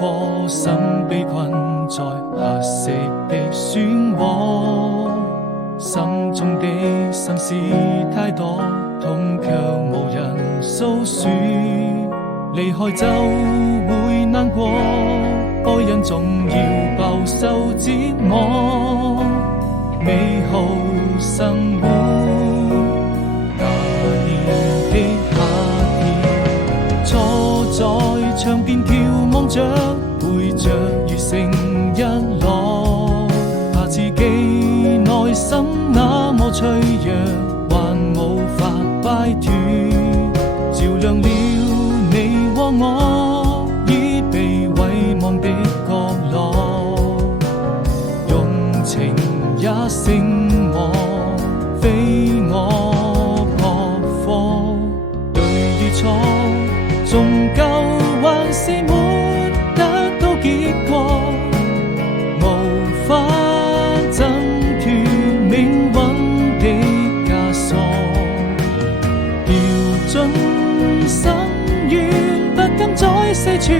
顆心被困在黑色的漩渦，心中的心事太多，痛卻無人訴說。離開就會難過，愛人總要飽受折磨。美好生活，那年的夏天，坐在窗邊眺望着，背着雨成日落，怕自己內心那麼脆弱，還無法擺脫，照亮了你和我已被遺忘的角落，用情也勝我，非我撲火。對與錯，終究還是沒得到結果，無法掙脫命運的枷鎖，掉進深淵，不敢再四處